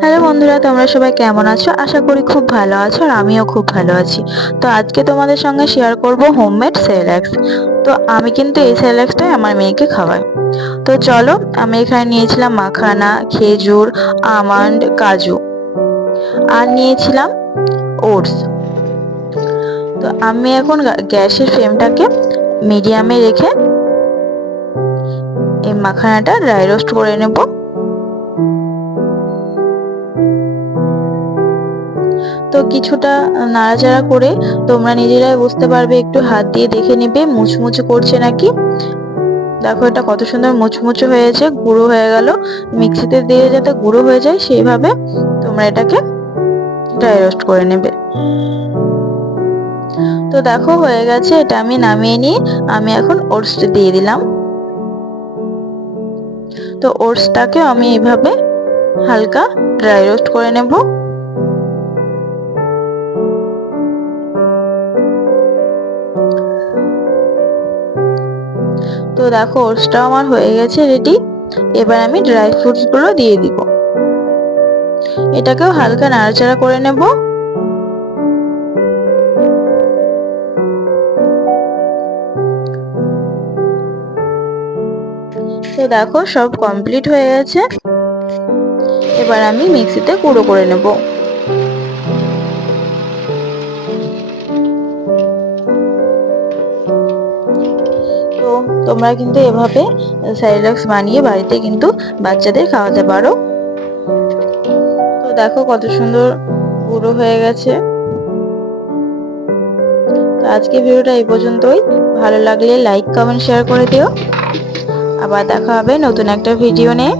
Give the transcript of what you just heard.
Hello বন্ধুরা, তোমরা সবাই কেমন আছো? আশা করি খুব ভালো আছো আর আমিও খুব ভালো আছি। তো আজকে তোমাদের সঙ্গে শেয়ার করব হোমমেড সেরেল্যাক্স। তো আমি কিন্তু এই সেরেল্যাক্সটাই আমার মেয়েকে খাওয়াই। তো চলো, আমি এখানে নিয়েছিলাম মাখানা, খেজুর, আমন্ড, কাজু আর নিয়েছিলাম ওটস। তো আমি এখন গ্যাসের ফ্লেমটাকে মিডিয়ামে রেখে এই মাখানাটা ড্রাই রোস্ট করে নেব। তো কিছুটা নাড়াচাড়া করে তোমরা নিজেরাই বুঝতে পারবে, একটু হাত দিয়ে দেখে নেবে মুচমুচে করছে নাকি। দেখো এটা কত সুন্দর মুচমুচে হয়েছে, গুঁড়ো হয়ে গেল। মিক্সিতে দিয়ে যাতে গুঁড়ো হয়ে যায় সেইভাবে তোমরা এটাকে ড্রাই রোস্ট করে নেবে। তো দেখো হয়ে গেছে, এটা আমি নামিয়ে নিয়ে আমি এখন ওটসটা দিয়ে দিলাম। তো ওটসটাকে আমি এইভাবে হালকা ড্রাই রোস্ট করে নেব। তো দেখো ওটসটা আমার হয়ে গেছে রেডি। এবার আমি ড্রাই ফ্রুটস গুলো দিয়ে দিব। এটাকেও হালকা নাড়াচাড়া করে নেব। তো দেখো সব কমপ্লিট হয়ে গেছে। এবার আমি মিক্সিতে গুঁড়ো করে নেব। তো তোমরা কিন্তু এভাবে সেরেল্যাক্স বানিয়ে বাড়িতে কিন্তু বাচ্চাদের খাওয়াতে পারো। তো দেখো কত সুন্দর গুঁড়ো হয়ে গেছে। তো আজকে ভিডিওটা এই পর্যন্তই। ভালো লাগলে লাইক, কমেন্ট, শেয়ার করে দিও। আবার দেখা হবে নতুন একটা ভিডিও নিয়ে।